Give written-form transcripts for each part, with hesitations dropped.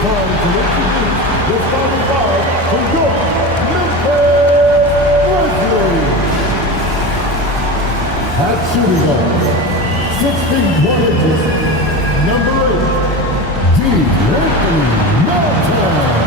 time to introduce the starting five for your Memphis Grizzlies. At shooting guard, 6'1" inches, number 8, Anthony Melton.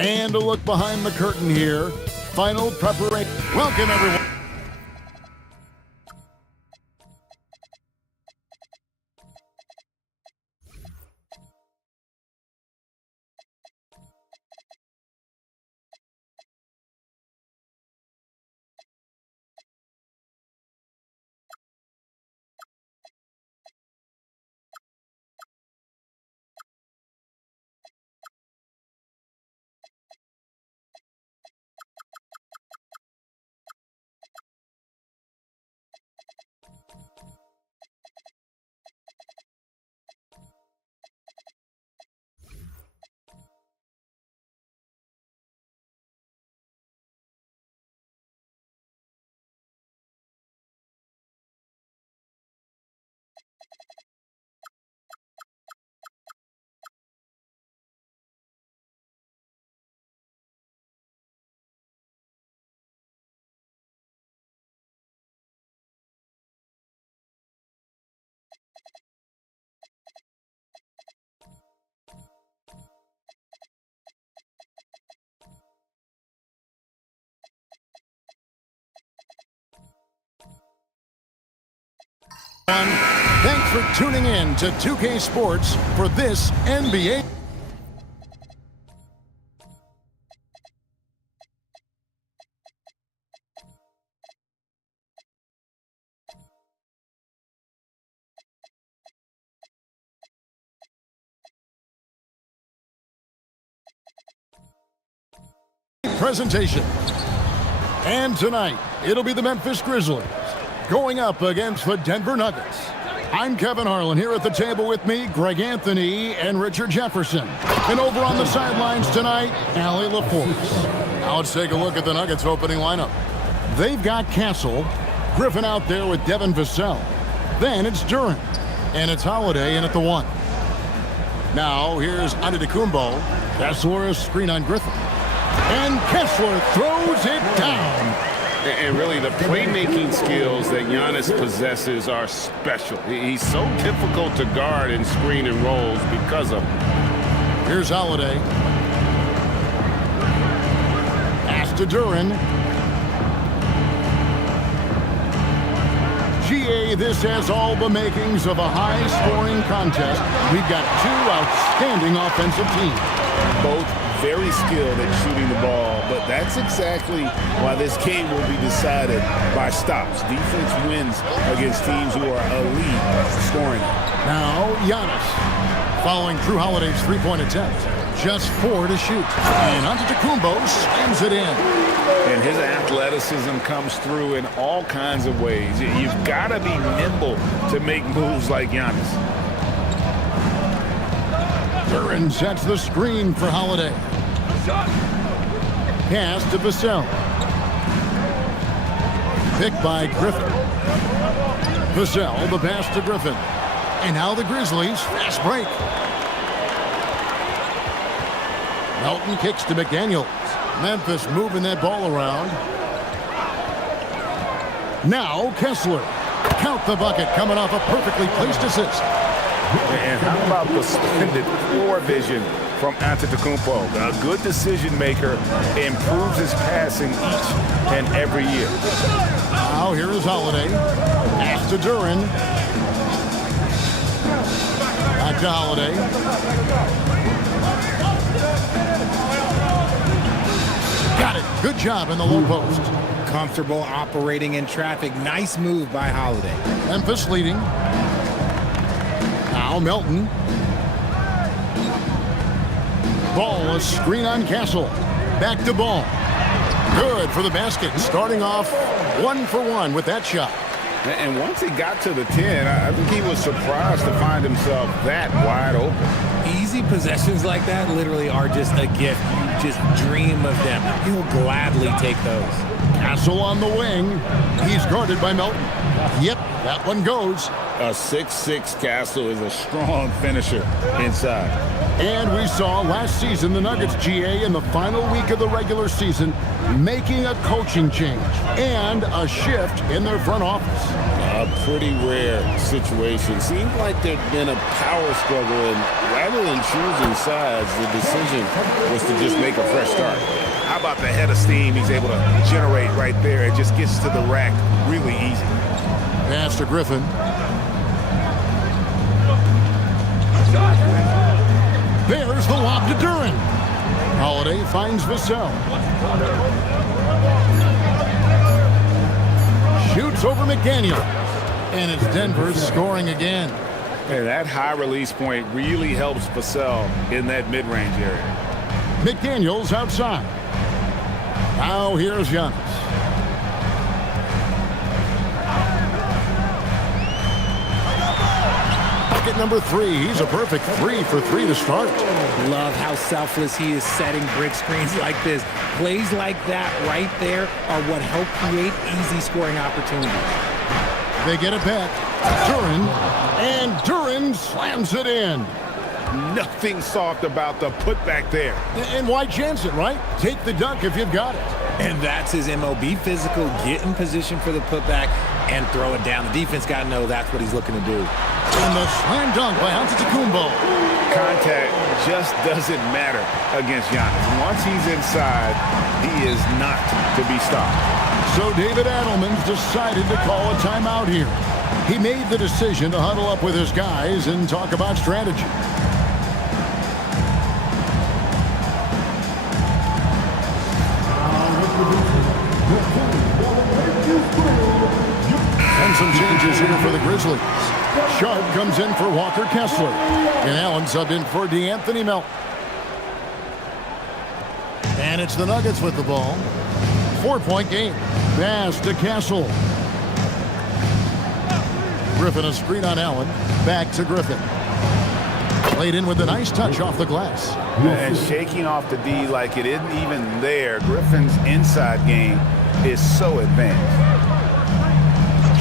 And a look behind the curtain here. Final preparation. Welcome, everyone. Thanks for tuning in to 2K Sports for this NBA presentation. And tonight, it'll be the Memphis Grizzlies going up against the Denver Nuggets. I'm Kevin Harlan. Here at the table with me, Greg Anthony and Richard Jefferson. And over on the sidelines tonight, Allie LaForce. Now let's take a look at the Nuggets opening lineup. They've got Castle, Griffin out there with Devin Vassell. Then it's Duren, and it's Holiday in at the 1. Now here's Antetokounmpo. Kessler, a screen on Griffin. And Kessler throws it down. And really, the playmaking skills that Giannis possesses are special. He's so difficult to guard in screen and rolls because of him. Here's Holiday. Pass to Duren. GA, this has all the makings of a high-scoring contest. We've got two outstanding offensive teams. Both very skilled at shooting the ball, but that's exactly why this game will be decided by stops. Defense wins against teams who are elite scoring. Now, Giannis, following Drew Holiday's three-point attempt. Just 4 to shoot. And Antetokounmpo slams it in. And his athleticism comes through in all kinds of ways. You've got to be nimble to make moves like Giannis. Duren sets the screen for Holiday. Pass to Vassell. Picked by Griffin. Vassell, the pass to Griffin. And now the Grizzlies, fast break. Melton kicks to McDaniels. Memphis moving that ball around. Now Kessler. Count the bucket, coming off a perfectly placed assist. And how about the splendid floor vision from Antetokounmpo? A good decision maker, improves his passing each and every year. Now here is Holiday. Pass to Duren. Back to Holiday. Got it. Good job in the low post. Comfortable operating in traffic. Nice move by Holiday. Memphis leading. Now Melton. Ball, a screen on Castle. Back to Ball. Good for the basket. Starting off 1 for 1 with that shot. And once he got to the 10, I think he was surprised to find himself that wide open. Easy possessions like that literally are just a gift. You just dream of them. He'll gladly take those. Castle on the wing. He's guarded by Melton. Yep, that one goes. A 6'6" Castle is a strong finisher inside. And we saw last season the Nuggets, GA, in the final week of the regular season, making a coaching change and a shift in their front office. A pretty rare situation. Seemed like there'd been a power struggle, and rather than choosing sides, the decision was to just make a fresh start. How about the head of steam he's able to generate right there? It just gets to the rack really easy. Pass to Griffin. There's the lob to Duren. Holiday finds Vassell. Shoots over McDaniel. And it's Denver scoring again. And that high release point really helps Vassell in that mid-range area. McDaniels outside. Now here's Giannis. Bucket number 3. He's a perfect 3 for 3 to start. Love how selfless he is setting brick screens like this. Plays like that right there are what help create easy scoring opportunities. They get it back. Duren. And Duren slams it in. Nothing soft about the putback there. And why chance it, right? Take the dunk if you've got it. And that's his MO. Be physical, get in position for the putback, and throw it down. The defense got to know that's what he's looking to do. And the slam dunk by Antetokounmpo. Contact just doesn't matter against Giannis. Once he's inside, he is not to be stopped. So David Adelman's decided to call a timeout here. He made the decision to huddle up with his guys and talk about strategy. And some changes here for the Grizzlies. Sharp comes in for Walker Kessler. And Allen subbed in for DeAnthony Melton. And it's the Nuggets with the ball. 4-point game. Pass to Castle. Griffin a screen on Allen. Back to Griffin. Played in with a nice touch off the glass. And shaking off the D like it isn't even there. Griffin's inside game is so advanced.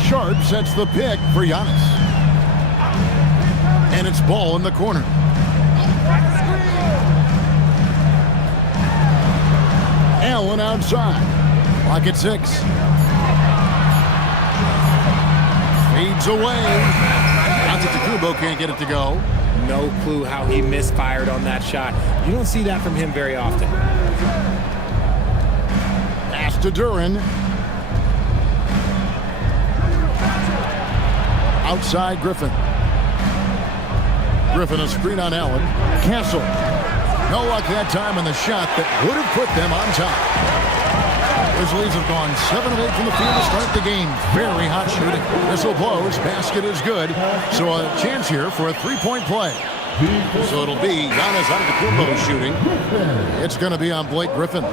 Sharp sets the pick for Giannis. And it's ball in the corner. Allen outside. Clock at 6. Fades away. Antetokounmpo can't get it to go. No clue how he misfired on that shot. You don't see that from him very often. Pass to Duran. Outside Griffin. Griffin a screen on Allen. Castle. No luck that time on the shot that would have put them on top. Grizzlies have gone 7 of 8 from the field to start the game. Very hot shooting. Whistle blows. Basket is good. So a chance here for a 3-point play. So it'll be Giannis Antetokounmpo shooting. It's going to be on Blake Griffin.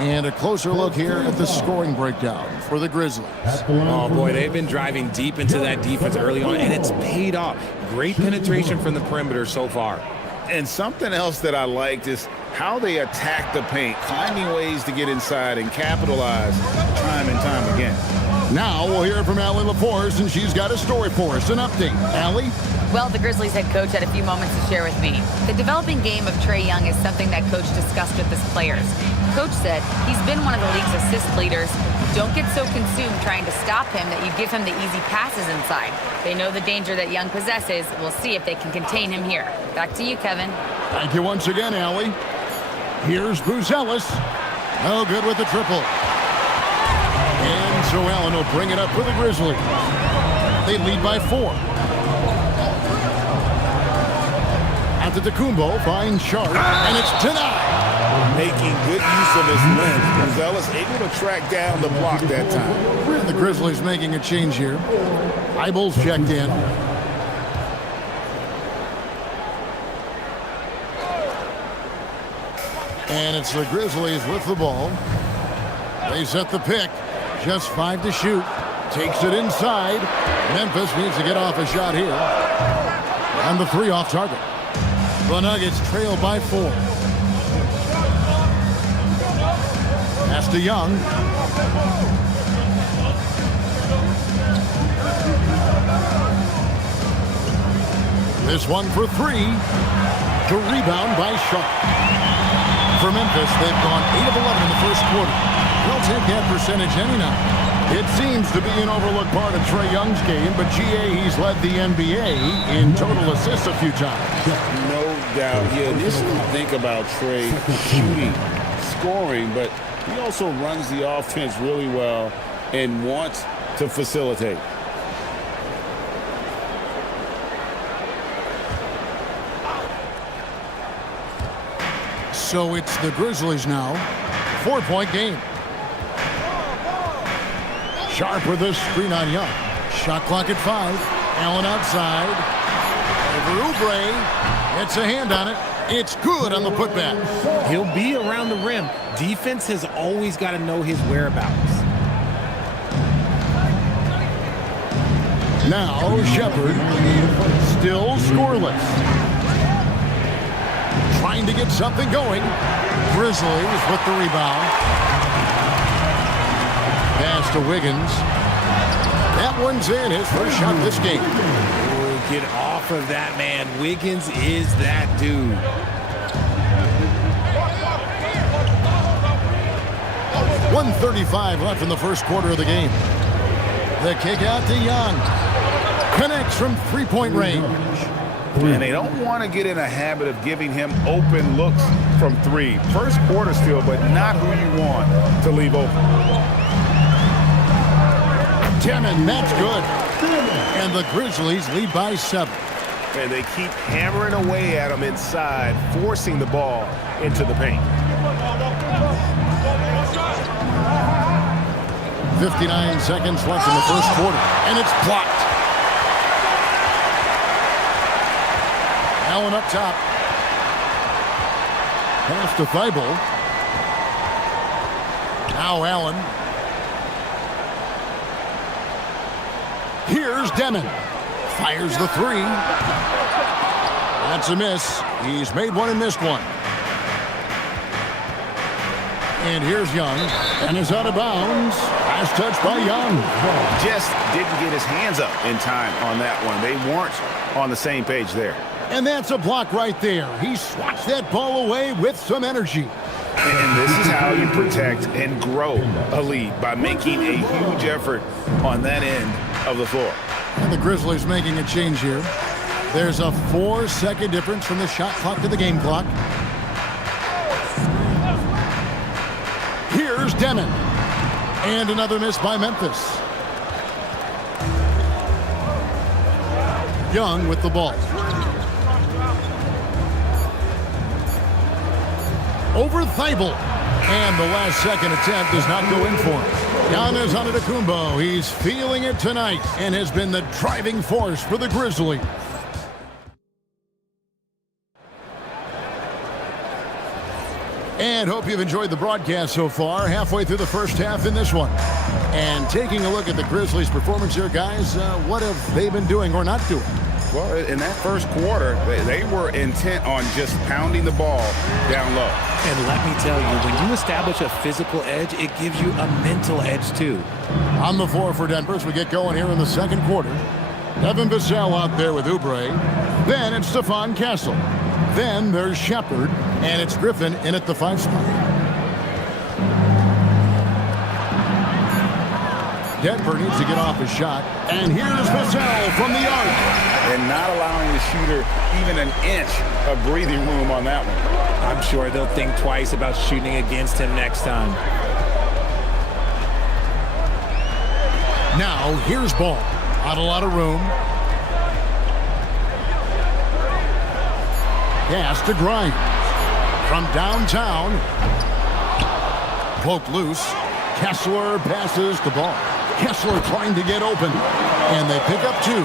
And a closer look here at the scoring breakdown for the Grizzlies. Oh, boy, they've been driving deep into that defense early on, and it's paid off. Great penetration from the perimeter so far. And something else that I liked is how they attack the paint, finding ways to get inside and capitalize time and time again. Now we'll hear from Allie LaForce, and she's got a story for us. An update. Allie? Well, the Grizzlies head coach had a few moments to share with me. The developing game of Trae Young is something that coach discussed with his players. Coach said he's been one of the league's assist leaders. Don't get so consumed trying to stop him that you give him the easy passes inside. They know the danger that Young possesses. We'll see if they can contain him here. Back to you, Kevin. Thank you once again, Allie. Here's Bruce Ellis. No good with the triple. And so Allen will bring it up for the Grizzlies. They lead by 4. Antetokounmpo finds Sharp, and it's denied. Making good use of his length. Ellis able to track down the block that time. And the Grizzlies making a change here. Eibels checked in. And it's the Grizzlies with the ball. They set the pick. Just 5 to shoot. Takes it inside. Memphis needs to get off a shot here. And the 3 off target. The Nuggets trail by 4. Pass to Young. This one for 3. The rebound by Sharp. For Memphis, they've gone 8 of 11 in the first quarter. They'll take that percentage any night. It seems to be an overlooked part of Trae Young's game, but GA, he's led the NBA in total assists a few times. No doubt. You initially think about Trae shooting, scoring, but he also runs the offense really well and wants to facilitate. So it's the Grizzlies now. 4-point game. Sharp with a screen on Young. Shot clock at 5. Allen outside. Over Oubre. It's a hand on it. It's good on the putback. He'll be around the rim. Defense has always got to know his whereabouts. Now Shepard. Still scoreless. Trying to get something going. Grizzlies with the rebound. Pass to Wiggins. That one's in. His first shot this game. Oh, get off of that, man. Wiggins is that dude. .135 left in the first quarter of the game. The kick out to Young. Connects from 3-point range. And they don't want to get in a habit of giving him open looks from 3. First quarter still, but not who you want to leave open. Demon, that's good. And the Grizzlies lead by 7. And they keep hammering away at them inside, forcing the ball into the paint. 59 seconds left in the first quarter, and it's blocked. Allen up top. Pass to Thibault. Now Allen. Here's Demon. Fires the 3. That's a miss. He's made one and missed one. And here's Young, and is out of bounds. Last touch by Young. Just didn't get his hands up in time on that one. They weren't on the same page there. And that's a block right there. He swats that ball away with some energy. And this is how you protect and grow a lead, by making a huge effort on that end of the floor. And the Grizzlies making a change here. There's a 4-second difference from the shot clock to the game clock. Here's Demon. And another miss by Memphis. Young with the ball. Over Thibault. And the last second attempt does not go in for him. Giannis Antetokounmpo. He's feeling it tonight and has been the driving force for the Grizzlies. And hope you've enjoyed the broadcast so far. Halfway through the first half in this one. And taking a look at the Grizzlies' performance here, guys, what have they been doing or not doing? Well, in that first quarter, they were intent on just pounding the ball down low. And let me tell you, when you establish a physical edge, it gives you a mental edge too. On the floor for Denver as we get going here in the second quarter. Devin Vassell out there with Oubre. Then it's Stephon Castle. Then there's Shepard, and it's Griffin in at the 5 spot. Denver needs to get off his shot, and here's Vassell from the arc. And not allowing the shooter even an inch of breathing room on that one. I'm sure they'll think twice about shooting against him next time. Now, here's Ball. Not a lot of room. Pass to Grimes. From downtown. Poked loose. Kessler passes the ball. Kessler trying to get open. And they pick up 2.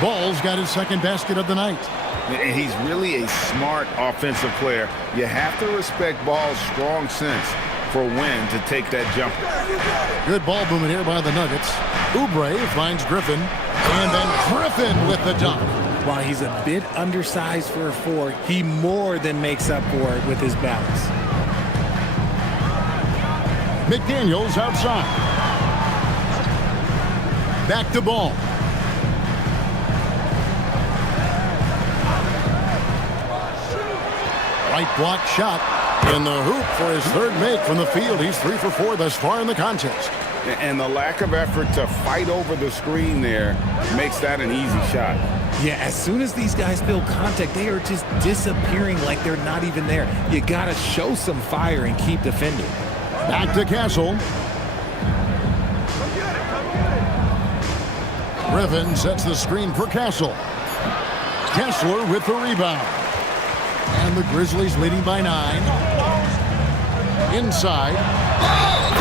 Ball's got his second basket of the night. And he's really a smart offensive player. You have to respect Ball's strong sense for when to take that jumper. Good ball movement here by the Nuggets. Oubre finds Griffin. And then Griffin with the dunk. While he's a bit undersized for a 4, he more than makes up for it with his balance. McDaniels outside. Back to Ball. Right block shot in the hoop for his third make from the field. He's 3 for 4 thus far in the contest. And the lack of effort to fight over the screen there makes that an easy shot. Yeah, as soon as these guys feel contact, they are just disappearing like they're not even there. You got to show some fire and keep defending. Back to Castle. Griffin sets the screen for Castle. Kessler with the rebound. And the Grizzlies leading by 9. Inside.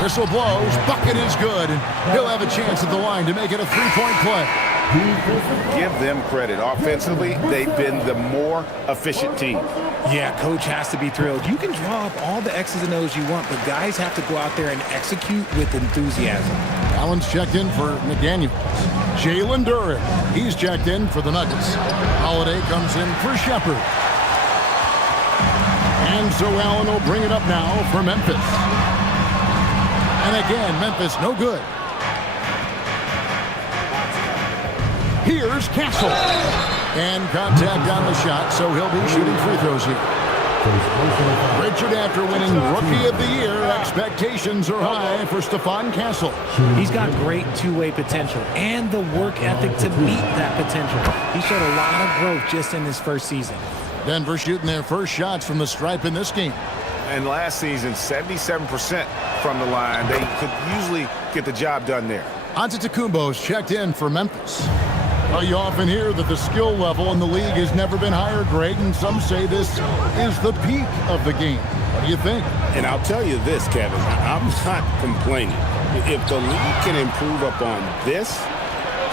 Whistle blows. Bucket is good. And he'll have a chance at the line to make it a 3-point play. Give them credit. Offensively, they've been the more efficient team. Yeah, coach has to be thrilled. You can draw up all the X's and O's you want, but guys have to go out there and execute with enthusiasm. Allen's checked in for McDaniels. Jalen Duren, he's checked in for the Nuggets. Holiday comes in for Shepard. And so Allen will bring it up now for Memphis. And again, Memphis no good. Here's Castle. And contact on the shot, so he'll be shooting free throws here. Richard, after winning Rookie of the Year, expectations are high for Stephon Castle. He's got great two-way potential and the work ethic to meet that potential. He showed a lot of growth just in his first season. Denver shooting their first shots from the stripe in this game. And last season, 77% from the line. They could usually get the job done there. Antetokounmpo's checked in for Memphis. Well, you often hear that the skill level in the league has never been higher, Greg, and some say this is the peak of the game. What do you think? And I'll tell you this, Kevin, I'm not complaining. If the league can improve upon this,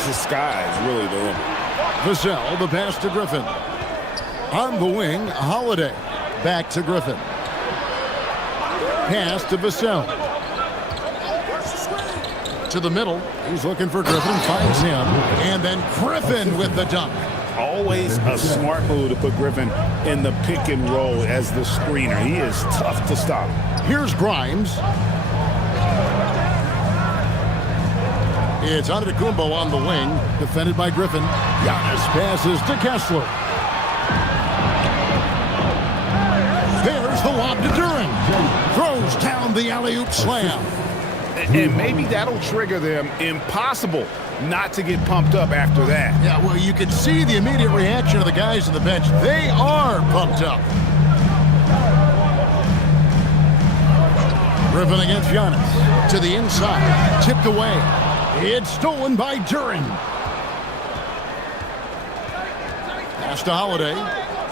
the sky is really the limit. Vassell, the pass to Griffin. On the wing, Holiday. Back to Griffin. Pass to Vassell. To the middle. He's looking for Griffin. Finds him. And then Griffin with the dunk. Always a smart move to put Griffin in the pick and roll as the screener. He is tough to stop. Here's Grimes. It's Antetokounmpo on the wing. Defended by Griffin. Giannis passes to Kessler. There's the lob to Duren. Throws down the alley-oop slam. And maybe that'll trigger them. Impossible not to get pumped up after that. Yeah, well, you can see the immediate reaction of the guys on the bench. They are pumped up. Griffin against Giannis. To the inside. Tipped away. It's stolen by Duren. Pass to Holiday.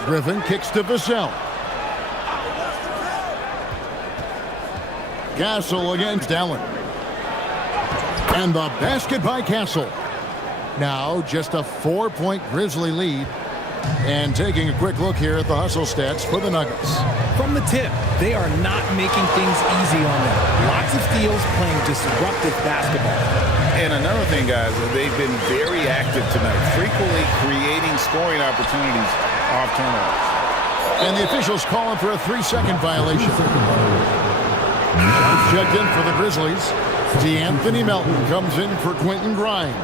Griffin kicks to Vassell. Castle against Allen. And the basket by Castle. Now just a 4-point Grizzly lead. And taking a quick look here at the hustle stats for the Nuggets. From the tip, they are not making things easy on them. Lots of steals, playing disruptive basketball. And another thing, guys, they've been very active tonight, frequently creating scoring opportunities off turnovers. And the officials calling for a 3-second violation. Shots checked in for the Grizzlies. D'Anthony Melton comes in for Quentin Grimes.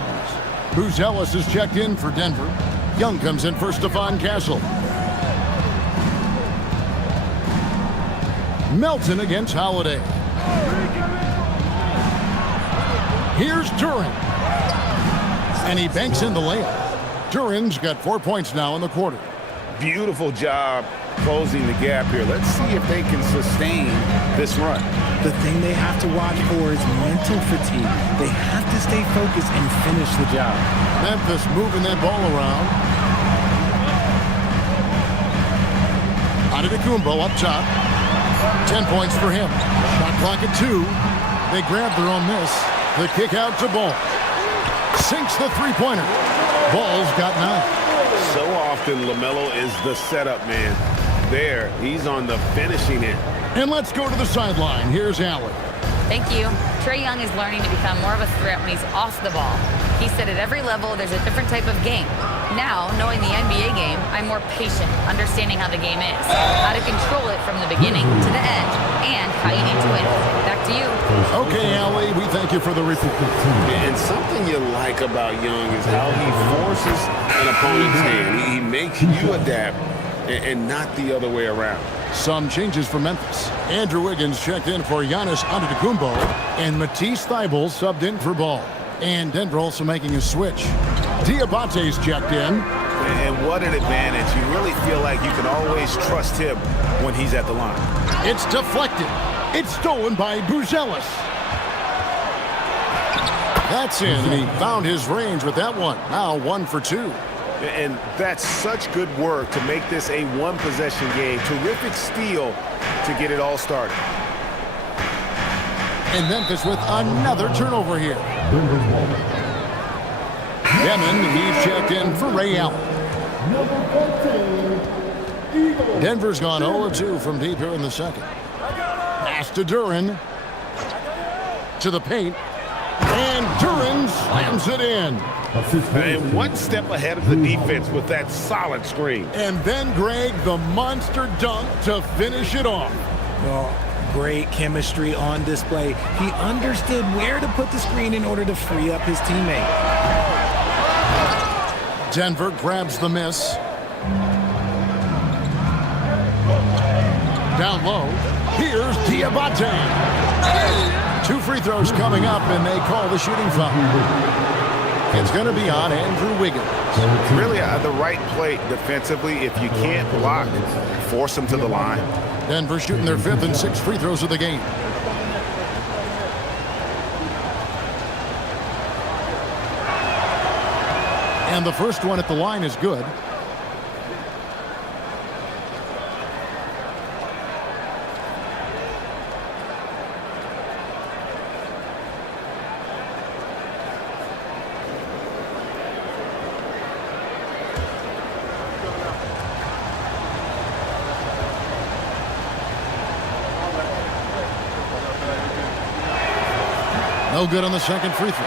Buzelis is checked in for Denver. Young comes in for Stephon Castle. Melton against Holiday. Here's Duren. And he banks in the layup. Duren's got 4 points now in the quarter. Beautiful job closing the gap here. Let's see if they can sustain this run. The thing they have to watch for is mental fatigue. They have to stay focused and finish the job. Memphis moving that ball around. Antetokounmpo up top. 10 points for him. Shot clock at 2. They grab their own miss. The kick out to Ball. Sinks the three-pointer. Ball's got 9. So often LaMelo is the setup man. There, he's on the finishing end. And let's go to the sideline. Here's Allen. Thank you. Trae Young is learning to become more of a threat when he's off the ball. He said at every level there's a different type of game. Now, knowing the NBA game, I'm more patient, understanding how the game is, how to control it from the beginning to the end, and how you need to win. Back to you. Okay, Allie, we thank you for the report. And something you like about Young is how he forces an opponent's hand. He makes you adapt and not the other way around. Some changes for Memphis. Andrew Wiggins checked in for Giannis Antetokounmpo, and Matisse Thybulle subbed in for Ball. And Denver also making a switch. Diabate's checked in. And what an advantage. You really feel like you can always trust him when he's at the line. It's deflected. It's stolen by Buzelis. That's in, and he found his range with that one. Now 1 for 2. And that's such good work to make this a one-possession game. Terrific steal to get it all started. And Memphis with another turnover here. Demon, he's checked in for Ray Allen. Denver's gone 0-2 from deep here in the second. Pass to Duren. To the paint. And Duren slams it in. And one step ahead of the defense with that solid screen. And then, Greg, the monster dunk to finish it off. Oh, great chemistry on display. He understood where to put the screen in order to free up his teammate. Denver grabs the miss. Down low. Here's Diabate. 2 free throws coming up, and they call the shooting foul. It's going to be on Andrew Wiggins. Really the right play defensively. If you can't block, force them to the line. Denver shooting their 5th and 6th free throws of the game. And the first one at the line is good. No good on the second free throw.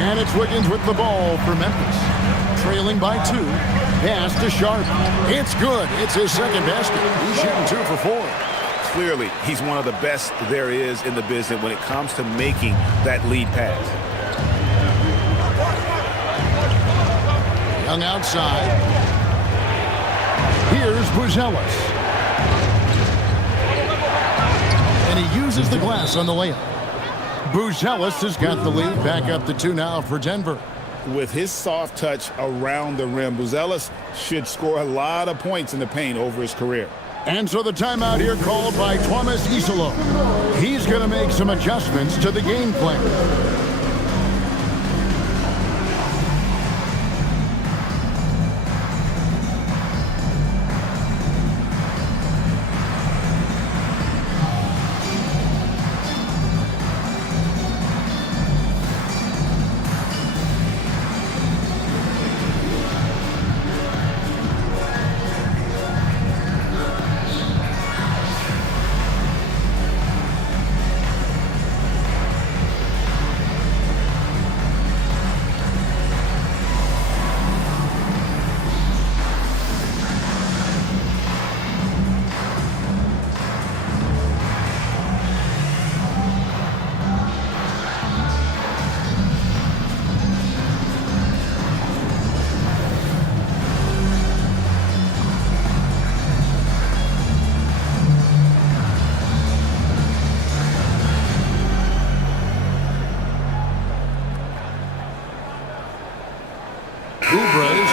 And it's Wiggins with the ball for Memphis. Trailing by 2. Pass to Sharp. It's good. It's his second basket. He's shooting 2 for 4. Clearly, he's one of the best there is in the business when it comes to making that lead pass. Young outside. Here's Buzelis. And he uses the glass on the layup. Buzelis has got the lead back up to 2 now for Denver. With his soft touch around the rim, Buzelis should score a lot of points in the paint over his career. And so the timeout here called by Thomas Isolo. He's going to make some adjustments to the game plan.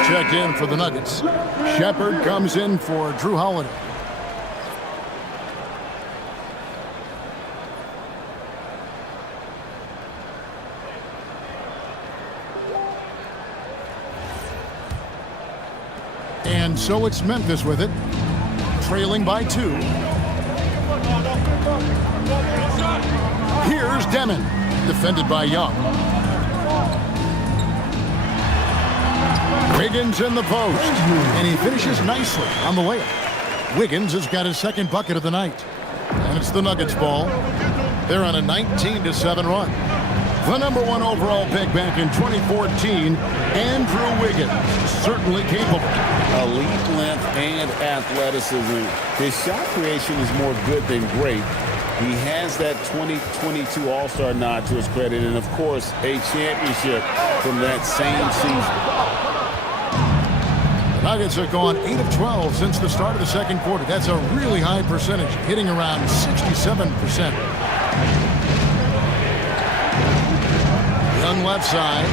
Checked in for the Nuggets. Shepard comes in for Drew Holiday. And so it's Memphis with it, trailing by 2. Here's Demon, defended by Young. Wiggins in the post, and he finishes nicely on the layup. Wiggins has got his second bucket of the night, and it's the Nuggets ball. They're on a 19-7 run. The number 1 overall pick back in 2014, Andrew Wiggins, certainly capable. Elite length and athleticism. His shot creation is more good than great. He has that 2022 All-Star nod to his credit, and of course, a championship from that same season. Nuggets have gone 8 of 12 since the start of the second quarter. That's a really high percentage, hitting around 67%. Young left side.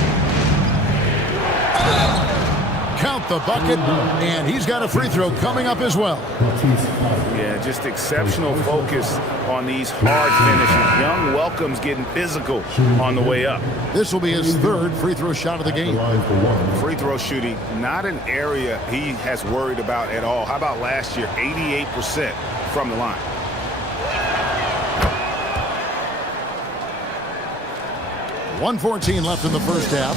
Count the bucket, and he's got a free throw coming up as well. Yeah, just exceptional focus on these hard finishes. Young welcomes getting physical on the way up. This will be his 3rd free throw shot of the game. Free throw shooting, not an area he has worried about at all. How about last year, 88% from the line? .114 left in the first half.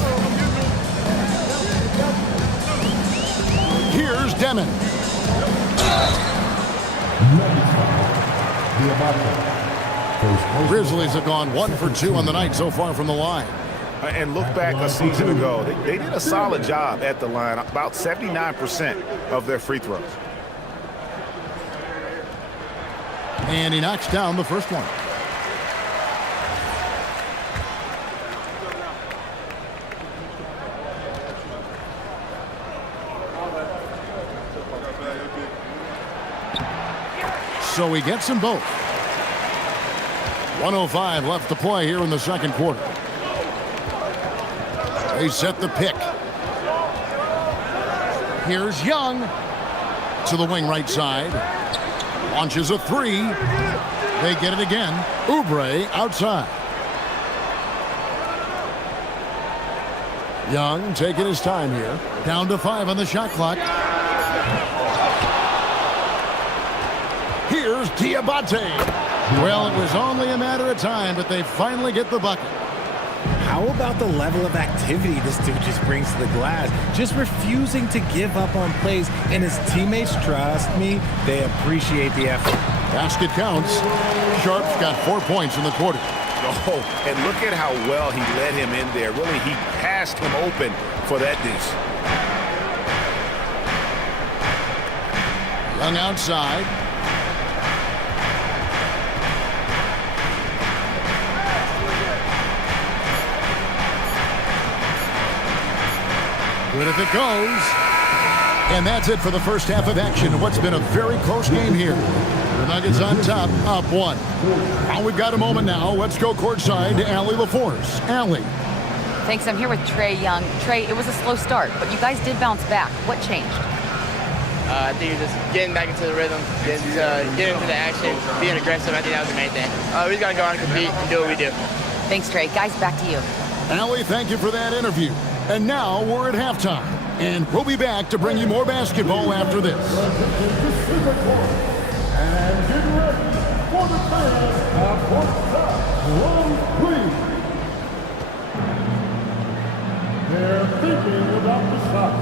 Here's Demon. Grizzlies have gone 1 for 2 on the night so far from the line. And look back a season ago, they did a solid job at the line, about 79% of their free throws. And he knocks down the first one. So he gets them both. 1:05 left to play here in the second quarter. They set the pick. Here's Young to the wing right side. Launches a 3. They get it again. Oubre outside. Young taking his time here. Down to 5 on the shot clock. Here's Diabate. Well, it was only a matter of time, but they finally get the bucket. How about the level of activity this dude just brings to the glass? Just refusing to give up on plays, and his teammates, trust me, they appreciate the effort. Basket counts. Sharp's got 4 points in the quarter. Oh, and look at how well he led him in there. Really, he passed him open for that deuce. Young outside. Good if it goes. And that's it for the first half of action. What's been a very close game here. The Nuggets on top, up 1. Now we've got a moment now. Let's go courtside to Allie LaForce. Allie. Thanks. I'm here with Trae Young. Trae, it was a slow start, but you guys did bounce back. What changed? I think you're just getting back into the rhythm, getting into the action, being aggressive. I think that was the main thing. We just got to go out and compete and do what we do. Thanks, Trae. Guys, back to you. Allie, thank you for that interview. And now we're at halftime. And we'll be back to bring you more basketball after this. And get ready for the fans at courtside. Round 3. They're thinking about the shot.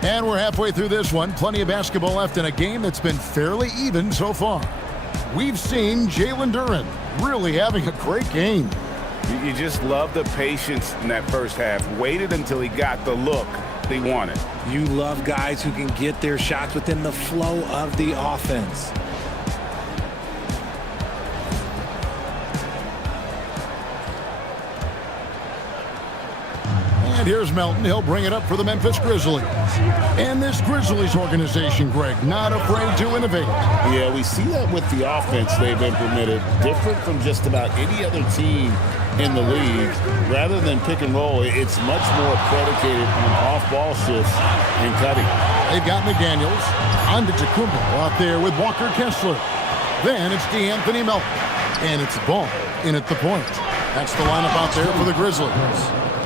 And we're halfway through this one. Plenty of basketball left in a game that's been fairly even so far. We've seen Jalen Duren really having a great game. You just love the patience in that first half. Waited until he got the look he wanted. You love guys who can get their shots within the flow of the offense. And here's Melton. He'll bring it up for the Memphis Grizzlies. And this Grizzlies organization, Greg, not afraid to innovate. Yeah, we see that with the offense they've implemented, different from just about any other team in the league. Rather than pick and roll, it's much more predicated on off-ball shifts and cutting. They've got McDaniels. On to Tacumbo out there with Walker Kessler. Then it's DeAnthony Melton. And it's Ball in at the point. That's the lineup out there for the Grizzlies.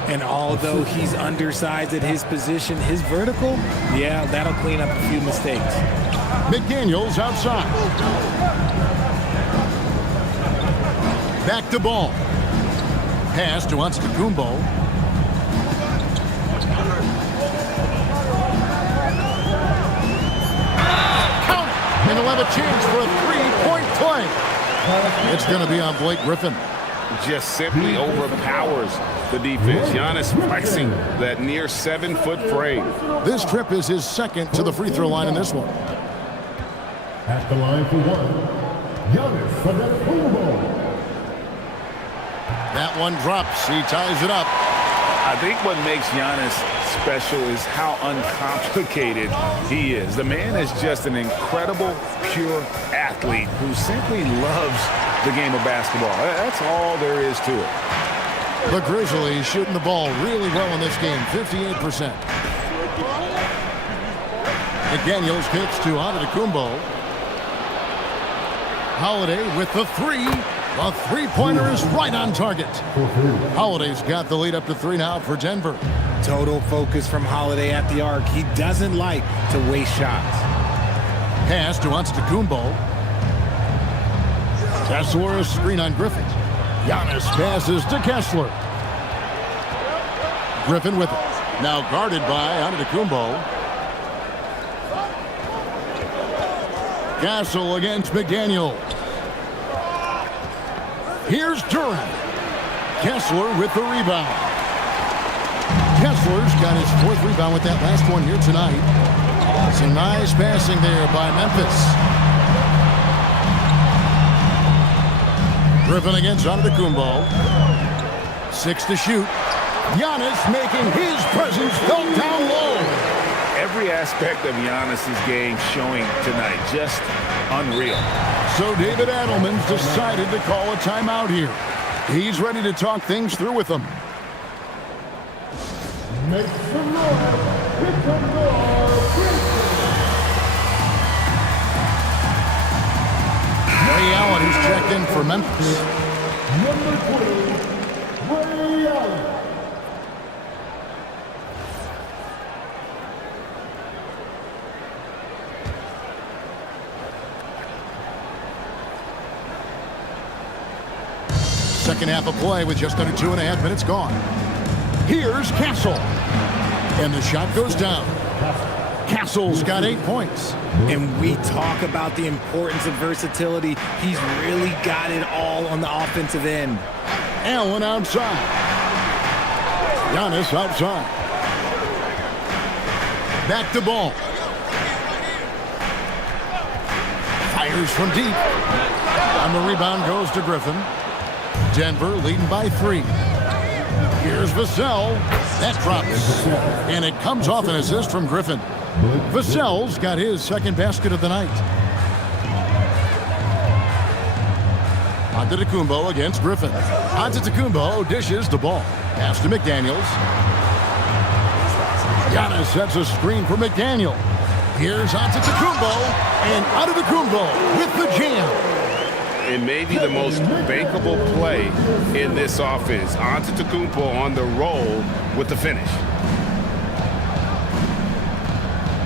And although he's undersized at his position, his vertical, yeah, that'll clean up a few mistakes. McDaniels outside. Back to Ball. Pass to Antetokounmpo. Count it. And he'll have a chance for a three-point play. It's going to be on Blake Griffin. Just simply overpowers the defense. Giannis flexing that near 7-foot frame. This trip is his second to the free throw line in this one. At the line for one, Giannis Antetokounmpo. That one drops. He ties it up. I think what makes Giannis special is how uncomplicated he is. The man is just an incredible, pure athlete who simply loves the game of basketball. That's all there is to it. The Grizzlies shooting the ball really well in this game, 58%. McDaniels kicks to Antetokounmpo. Holiday with the three. The three-pointer is right on target. Holiday's got the lead up to 3 now for Denver. Total focus from Holiday at the arc. He doesn't like to waste shots. Pass to Antetokounmpo. Kessler, a screen on Griffin. Giannis passes to Kessler. Griffin with it. Now guarded by Antetokounmpo. Castle against McDaniel. Here's Duren. Kessler with the rebound. Kessler's got his 4th rebound with that last one here tonight. Some nice passing there by Memphis. Griffin against Antetokounmpo. 6 to shoot. Giannis making his presence felt down low. Every aspect of Giannis's game showing tonight. Just unreal. So David Adelman's decided to call a timeout here. He's ready to talk things through with them. Make some noise. Pick up Ray Allen, who's checked in for Memphis. Number 20, Ray Allen. Second half of play with just under 2.5 minutes gone. Here's Castle. And the shot goes down. Castle's got 8 points. And we talk about the importance of versatility. He's really got it all on the offensive end. Allen outside. Giannis outside. Back to ball. Fires from deep. And the rebound goes to Griffin. Denver leading by 3. Here's Vassell. That drops. And it comes off an assist from Griffin. Vassell's got his 2nd basket of the night. Antetokounmpo against Griffin. Antetokounmpo dishes the ball. Pass to McDaniels. Giannis sets a screen for McDaniel. Here's Antetokounmpo. And Antetokounmpo with the jam. It may be the most bankable play in this offense. Antetokounmpo on the roll with the finish.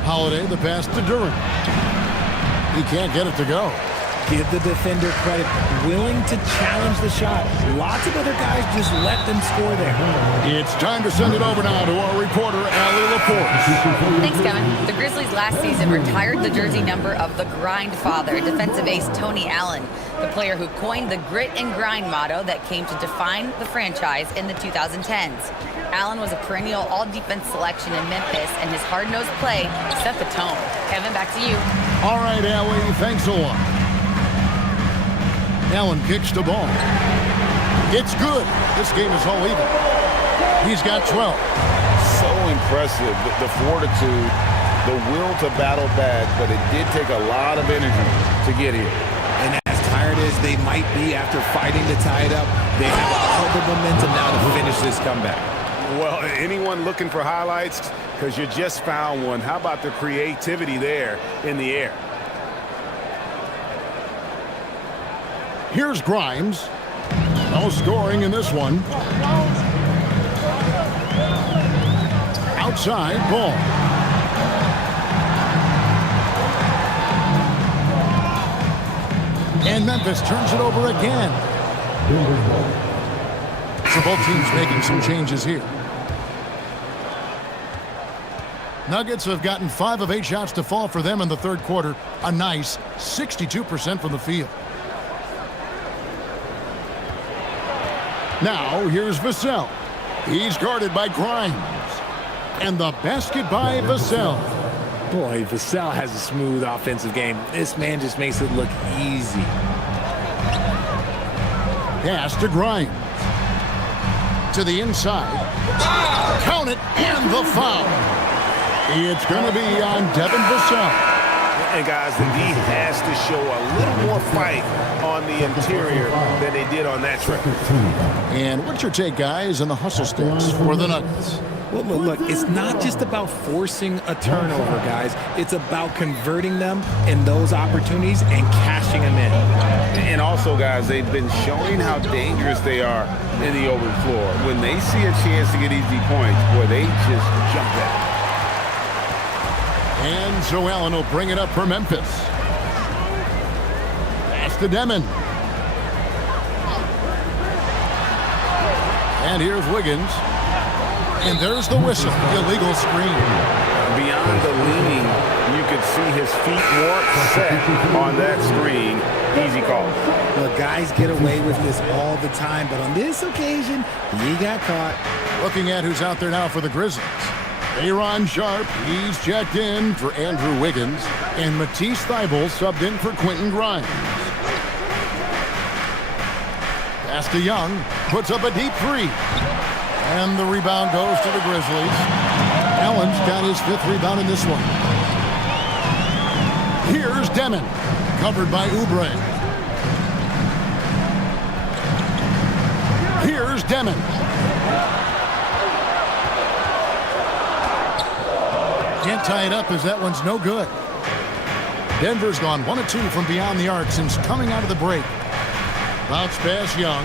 Holiday, the pass to Durant. He can't get it to go. Give the defender credit. Willing to challenge the shot. Lots of other guys just let them score there. It's time to send it over now to our reporter, Allie Laporte. Thanks, Kevin. The Grizzlies last season retired the jersey number of the grind father, defensive ace Tony Allen, the player who coined the grit and grind motto that came to define the franchise in the 2010s. Allen was a perennial all-defense selection in Memphis, and his hard-nosed play set the tone. Kevin, back to you. All right, Allie, thanks a lot. Allen kicks the ball. It's good. This game is all even. He's got 12. So impressive, the fortitude, the will to battle back, but it did take a lot of energy to get here. And as tired as they might be after fighting to tie it up, they have all the momentum now to finish this comeback. Well, anyone looking for highlights? Because you just found one. How about the creativity there in the air? Here's Grimes. No scoring in this one. Outside ball. And Memphis turns it over again. So both teams making some changes here. Nuggets have gotten 5 of 8 shots to fall for them in the 3rd quarter. A nice 62% from the field. Now, here's Vassell. He's guarded by Grimes. And the basket by Vassell. Boy, Vassell has a smooth offensive game. This man just makes it look easy. Pass to Grimes. To the inside. Count it, and the foul. It's going to be on Devin Vassell. And guys, the D has to show a little more fight on the interior than they did on that trip. And what's your take, guys, on the hustle sticks for the Nuggets? Well, look, it's not just about forcing a turnover, guys. It's about converting them in those opportunities and cashing them in. And also, guys, they've been showing how dangerous they are in the open floor. When they see a chance to get easy points, boy, they just jump at it. And so Allen will bring it up for Memphis. Pass to Demon. And here's Wiggins. And there's the whistle. Illegal screen. Beyond the leaning, you could see his his feet weren't set on that screen. Easy call. Well, guys get away with this all the time, but on this occasion, he got caught. Looking at who's out there now for the Grizzlies. Aaron Sharp, he's checked in for Andrew Wiggins, and Matisse Thybulle subbed in for Quentin Grimes. Pass to Young, puts up a deep three. And the rebound goes to the Grizzlies. Allen's got his 5th rebound in this one. Here's Demon, covered by Oubre. Here's Demon. Can't tie it up as that one's no good. Denver's gone 1 of 2 from beyond the arc since coming out of the break. Bounce pass Young.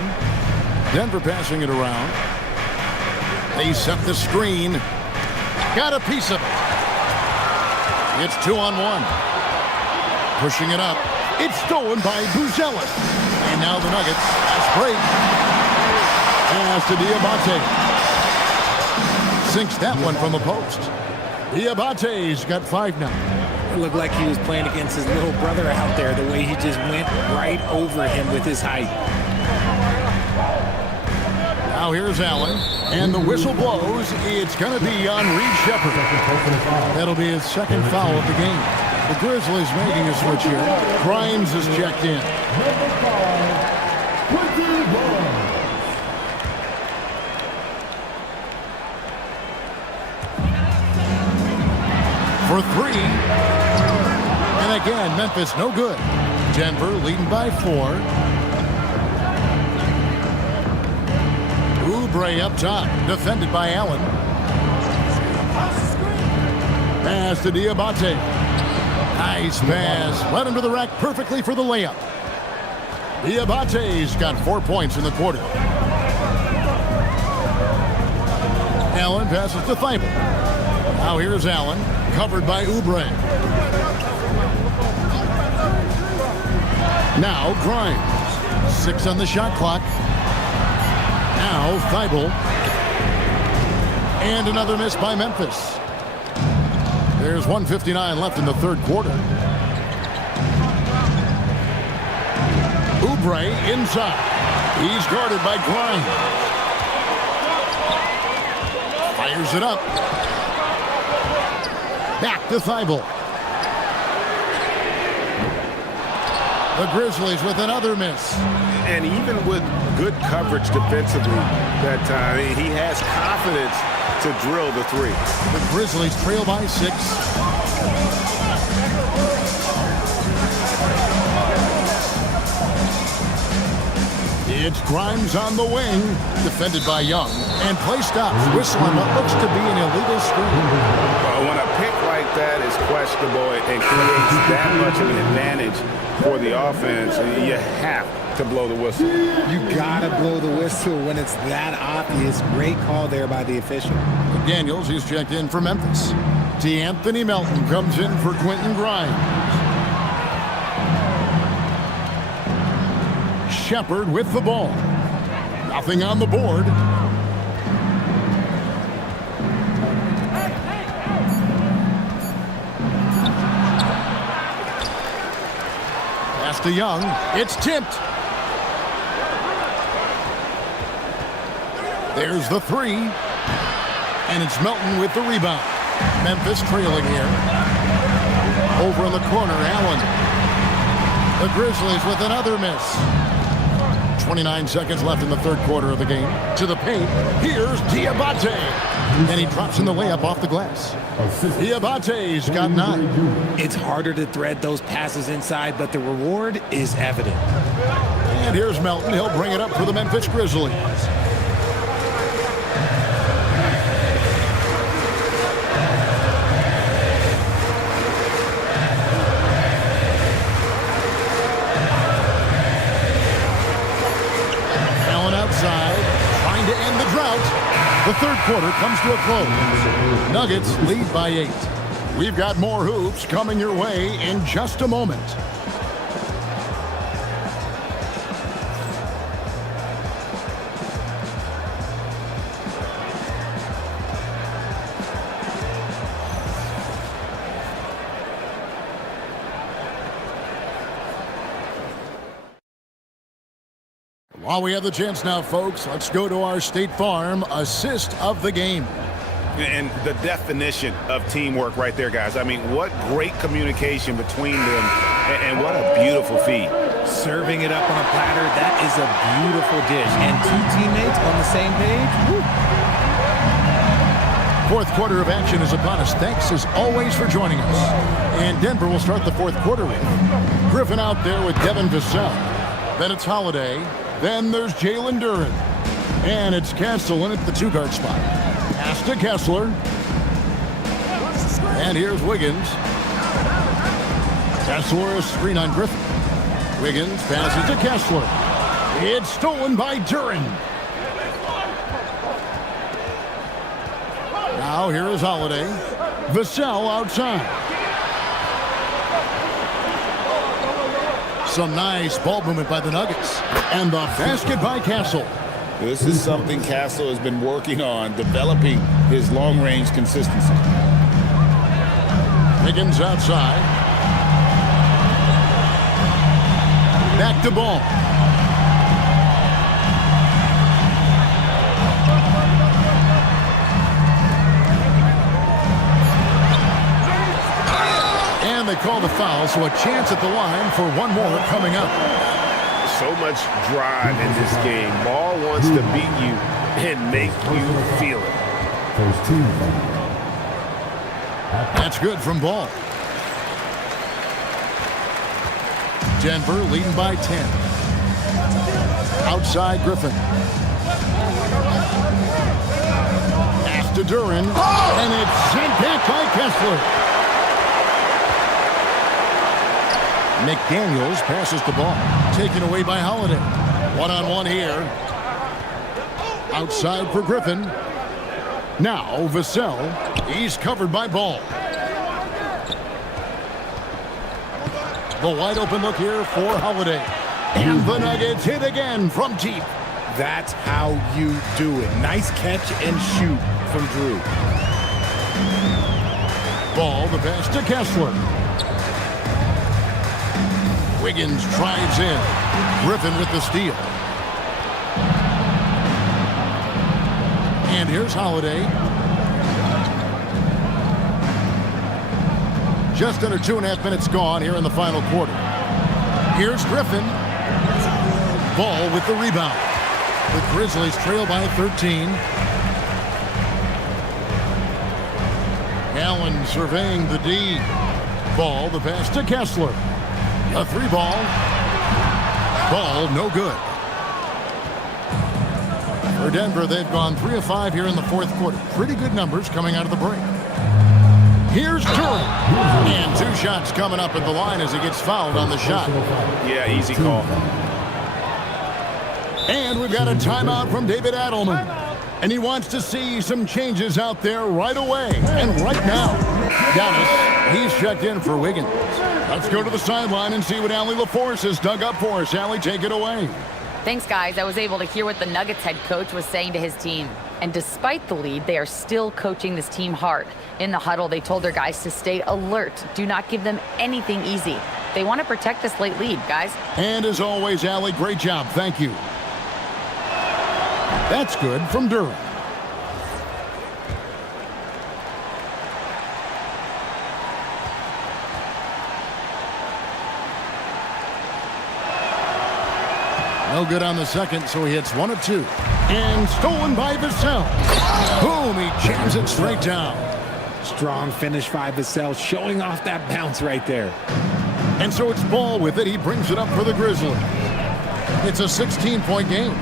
Denver passing it around. They set the screen. Got a piece of it. It's 2-on-1. Pushing it up. It's stolen by Buzelis. And now the Nuggets. Fast break. Pass to Diabate. Sinks that one from the post. Diabate's got 5 now. It looked like he was playing against his little brother out there, the way he just went right over him with his height. Now here's Allen, and the whistle blows. It's going to be on Reed Shepherd. That'll be his 2nd foul of the game. The Grizzlies making a switch here. Grimes is checked in. For 3. And again, Memphis no good. Denver leading by 4. Oubre up top, defended by Allen. Pass to Diabate. Nice pass. Led him to the rack perfectly for the layup. Diabate's got 4 points in the quarter. Allen passes to Thybulle. Now here's Allen, covered by Oubre. Now Grimes. 6 on the shot clock. Now Thybulle. And another miss by Memphis. There's 1:59 left in the 3rd quarter. Oubre inside. He's guarded by Grimes. Fires it up. Back to Thybulle. The Grizzlies with another miss. And even with good coverage defensively that time, he has confidence to drill the 3. The Grizzlies trail by 6. It's Grimes on the wing, defended by Young, and play stops, whistling what looks to be an illegal screen. Well, when a pick like that is questionable and creates that much of an advantage for the offense, you have to blow the whistle. You gotta blow the whistle when it's that obvious. Great call there by the official. Daniels, he's checked in for Memphis. D'Anthony Melton comes in for Quentin Grimes. Shepherd with the ball. Nothing on the board. Pass to Young. It's tipped. There's the 3. And it's Melton with the rebound. Memphis trailing here. Over in the corner, Allen. The Grizzlies with another miss. 29 seconds left in the 3rd quarter of the game. To the paint. Here's Diabate. And he drops in the layup off the glass. Diabate's got 9. It's harder to thread those passes inside, but the reward is evident. And here's Melton. He'll bring it up for the Memphis Grizzlies. Trying to end the drought. The 3rd quarter comes to a close. Nuggets lead by 8. We've got more hoops coming your way in just a moment. While we have the chance now, folks, let's go to our State Farm assist of the game. And the definition of teamwork right there, guys. I mean, what great communication between them, and what a beautiful feed. Serving it up on a platter, that is a beautiful dish. And two teammates on the same page. Woo. Fourth quarter of action is upon us. Thanks as always for joining us. And Denver will start the fourth quarter with Griffin out there with Devin Vassell. Then it's Holiday. Then there's Jalen Duren. And it's Castle in at the two-guard spot. Pass to Kessler. And here's Wiggins. Kessler a screen on Griffin. Wiggins passes to Kessler. It's stolen by Duren. Now here is Holiday. Vassell outside. Some nice ball movement by the Nuggets. And the basket by Castle. This is something Castle has been working on, developing his long-range consistency. Wiggins outside. Back to Ball. And they call the foul, so a chance at the line for one more coming up. So much drive in this game. Ball wants to beat you and make you feel it. That's good from Ball. Denver leading by 10. Outside Griffin. Pass to Duren. And it's sent back by Kessler. McDaniels passes the ball. Taken away by Holiday. One-on-one here. Outside for Griffin. Now Vassell. He's covered by Ball. The wide open look here for Holiday. And the Nuggets hit again from deep. That's how you do it. Nice catch and shoot from Drew. Ball, the pass to Kessler. Wiggins drives in. Griffin with the steal. And here's Holiday. Just under 2.5 minutes gone here in the final quarter. Here's Griffin. Ball with the rebound. The Grizzlies trail by 13. Allen surveying the D. Ball, the pass to Kessler. A three ball. Ball, no good. For Denver, they've gone 3 of 5 here in the fourth quarter. Pretty good numbers coming out of the break. Here's Duren. And 2 shots coming up at the line as he gets fouled on the shot. Yeah, easy call. And we've got a timeout from David Adelman. And he wants to see some changes out there right away. And right now, Giannis, he's checked in for Wiggins. Let's go to the sideline and see what Allie LaForce has dug up for us. Allie, take it away. Thanks, guys. I was able to hear what the Nuggets head coach was saying to his team. And despite the lead, they are still coaching this team hard. In the huddle, they told their guys to stay alert. Do not give them anything easy. They want to protect this late lead, guys. And as always, Allie, great job. Thank you. That's good from Duren. No good on the second, so he hits 1 of 2. And stolen by Vassell. Boom, he jams it straight down. Strong finish by Vassell, showing off that bounce right there. And so it's Ball with it. He brings it up for the Grizzlies. It's a 16-point game.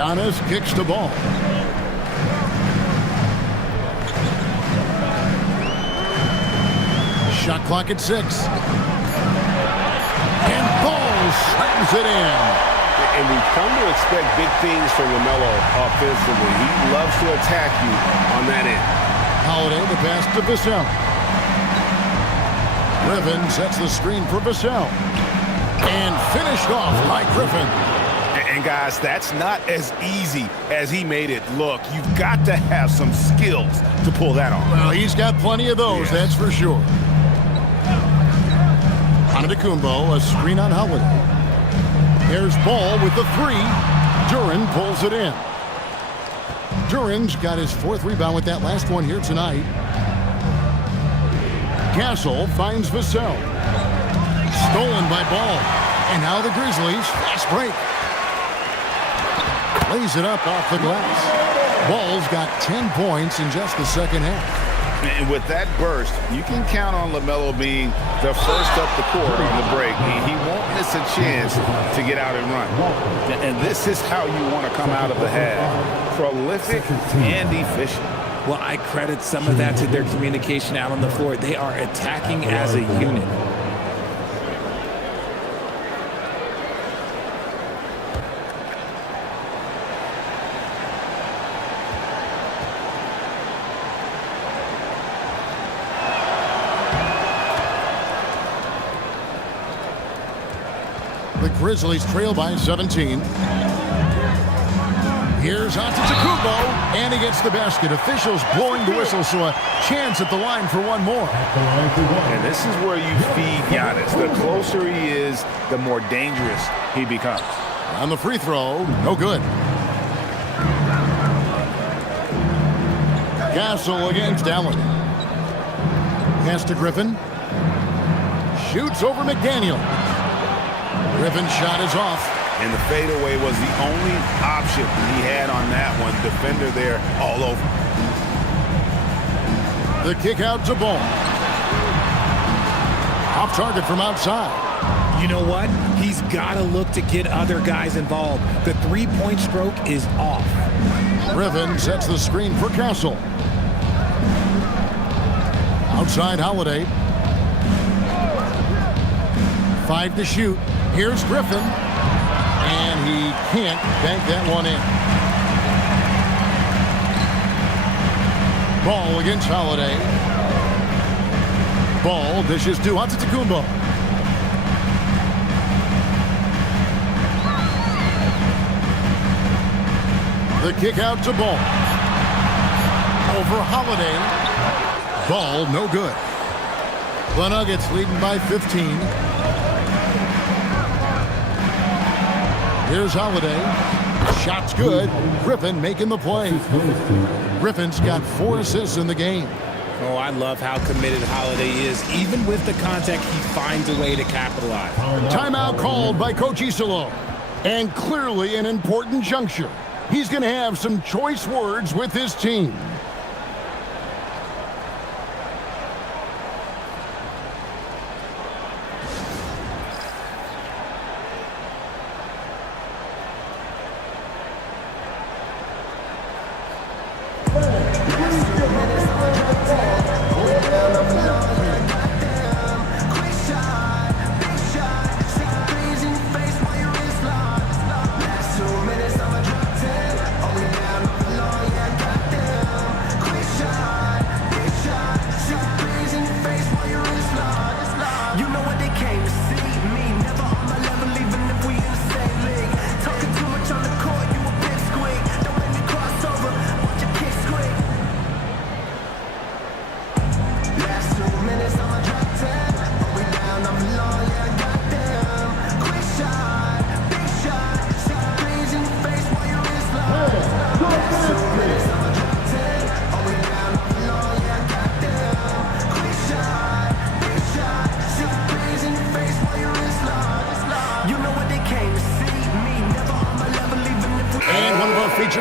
Giannis kicks the ball. Shot clock at 6. And Ball slams it in. And we've come to expect big things from LaMelo offensively. He loves to attack you on that end. Holiday, the pass to Vassell. Griffin sets the screen for Vassell. And finished off by Griffin. And guys, that's not as easy as he made it look. You've got to have some skills to pull that off. Well, he's got plenty of those, that's for sure. Antetokounmpo, a screen on Holiday. Here's Ball with the three. Duran pulls it in. Duran's got his 4th rebound with that last one here tonight. Castle finds Vassell. Stolen by Ball. And now the Grizzlies, fast break. Lays it up off the glass. Ball's got 10 points in just the second half. And with that burst, you can count on LaMelo being the first up the court on the break. He won't miss a chance to get out and run. And this is how you want to come out of the half. Prolific and efficient. Well, I credit some of that to their communication out on the floor. They are attacking as a unit. The Grizzlies trail by 17. Here's Antetokounmpo, and he gets the basket. Officials blowing the whistle, so a chance at the line for one more. And this is where you feed Giannis. The closer he is, the more dangerous he becomes. On the free throw, no good. Castle against Allen. Pass to Griffin. Shoots over McDaniel. Griffin's shot is off. And the fadeaway was the only option he had on that one. Defender there all over. The kick out to Ball. Off target from outside. You know what? He's got to look to get other guys involved. The three-point stroke is off. Griffin sets the screen for Castle. Outside Holiday. 5 to shoot. Here's Griffin. And he can't bank that one in. Ball against Holiday. Ball dishes to Antetokounmpo. The kick out to Ball. Over Holiday. Ball no good. The Nuggets leading by 15. Here's Holiday. Shot's good. Griffin making the play. Griffin's got 4 assists in the game. Oh, I love how committed Holiday is. Even with the contact, he finds a way to capitalize. Timeout called by Coach Isolo. And clearly an important juncture. He's going to have some choice words with his team.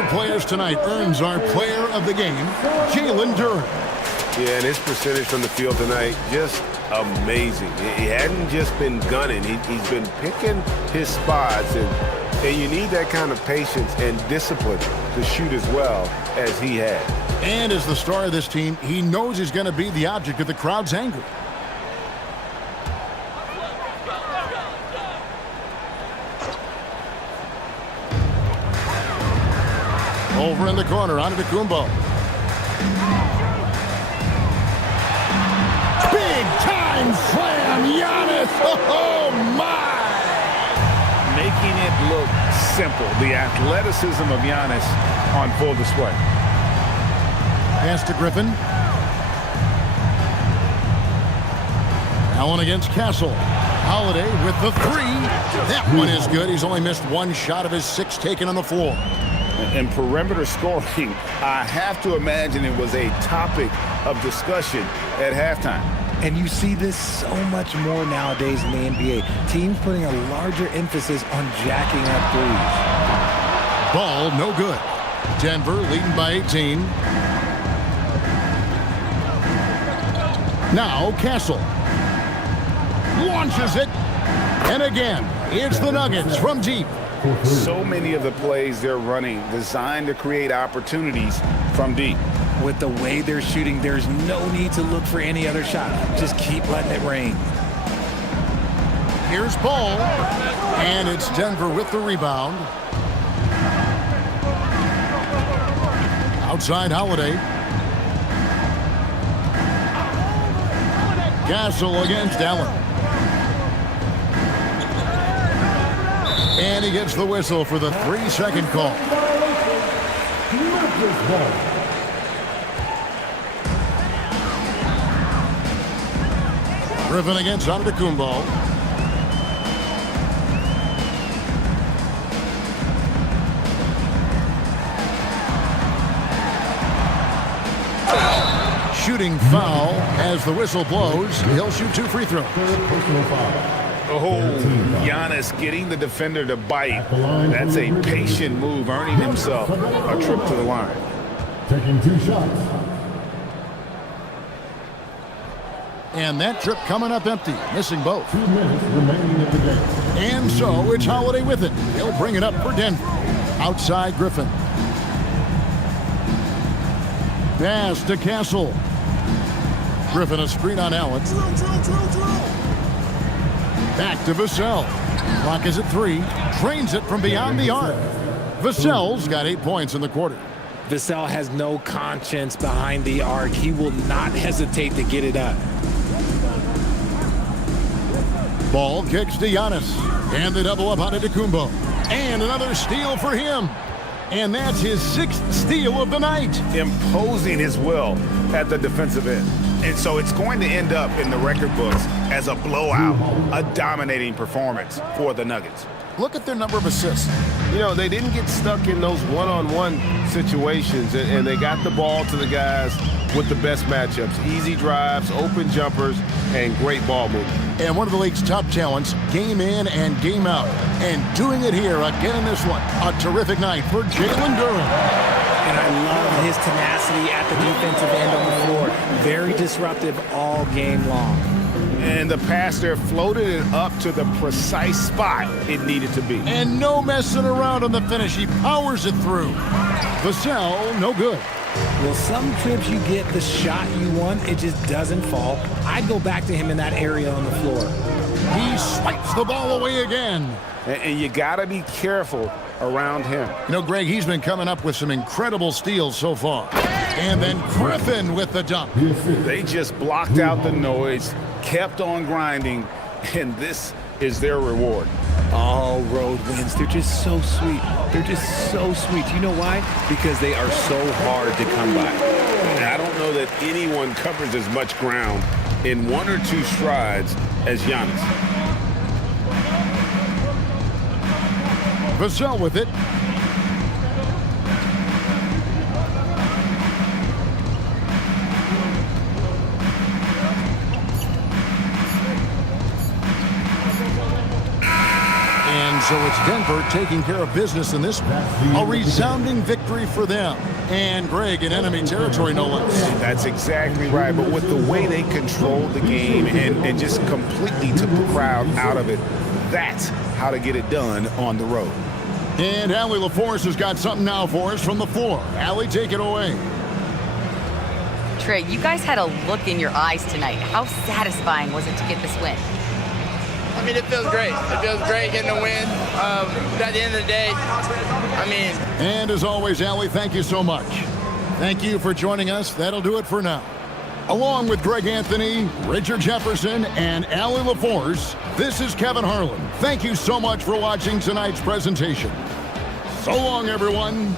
Players tonight earns our player of the game, Jalen Duran. Yeah, and his percentage from the field tonight, just amazing. He hadn't just been gunning. He's been picking his spots, and you need that kind of patience and discipline to shoot as well as he had. And as the star of this team, he knows he's going to be the object of the crowd's anger. Over in the corner, Antetokounmpo. Big time slam, Giannis! Oh my! Making it look simple. The athleticism of Giannis on full display. Pass to Griffin. Allen against Castle. Holiday with the three. That one is good. He's only missed one shot of his 6 taken on the floor. And perimeter scoring, I have to imagine it was a topic of discussion at halftime. And you see this so much more nowadays in the NBA. Teams putting a larger emphasis on jacking up threes. Ball, no good. Denver leading by 18. Now Castle. Launches it. And again, it's the Nuggets from deep. So many of the plays they're running designed to create opportunities from deep. With the way they're shooting, there's no need to look for any other shot. Just keep letting it rain. Here's Ball. And it's Denver with the rebound. Outside Holiday. Castle against Allen. And he gets the whistle for the 3-second call. Griffin against Antetokounmpo. Shooting foul as the whistle blows. He'll shoot 2 free throws. Oh, Giannis getting the defender to bite. That's a patient move, earning himself a trip to the line. Taking 2 shots. And that trip coming up empty, missing both. 2 minutes remaining in the game. And so it's Holiday with it. He'll bring it up for Denver. Outside Griffin. Pass to Castle. Griffin a screen on Allen. Back to Vassell. Clock is at 3. Trains it from beyond the arc. Vassell's got 8 points in the quarter. Vassell has no conscience behind the arc. He will not hesitate to get it up. Ball kicks to Giannis. And they double up on Antetokounmpo. And another steal for him. And that's his 6th steal of the night. Imposing his will at the defensive end. And so it's going to end up in the record books as a blowout, a dominating performance for the Nuggets. Look at their number of assists. You know, they didn't get stuck in those one-on-one situations, and they got the ball to the guys with the best matchups. Easy drives, open jumpers, and great ball movement. And one of the league's top talents, game in and game out. And doing it here again in this one. A terrific night for Jalen Duren. And I love his tenacity at the defensive end on the floor. Very disruptive all game long. And the pass there floated it up to the precise spot it needed to be. And no messing around on the finish. He powers it through. Vassell, no good. Well, some trips you get the shot you want, it just doesn't fall. I'd go back to him in that area on the floor. He swipes the ball away again. And you got to be careful around him. You know, Greg, he's been coming up with some incredible steals so far. And then Griffin with the dunk. They just blocked out the noise, kept on grinding, and this is their reward. All road wins. They're just so sweet. They're just so sweet. You know why? Because they are so hard to come by. And I don't know that anyone covers as much ground in 1 or 2 strides as Giannis. Vassell with it. And so it's Denver taking care of business in this one. A resounding victory for them. And Greg in enemy territory, no less. That's exactly right. But with the way they controlled the game and just completely took the crowd out of it, that's how to get it done on the road. And Allie LaForce has got something now for us from the floor. Allie, take it away. Trey, you guys had a look in your eyes tonight. How satisfying was it to get this win? I mean, it feels great. It feels great getting a win. But at the end of the day, I mean. And as always, Allie, thank you so much. Thank you for joining us. That'll do it for now. Along with Greg Anthony, Richard Jefferson, and Allie LaForce, this is Kevin Harlan. Thank you so much for watching tonight's presentation. So long, everyone.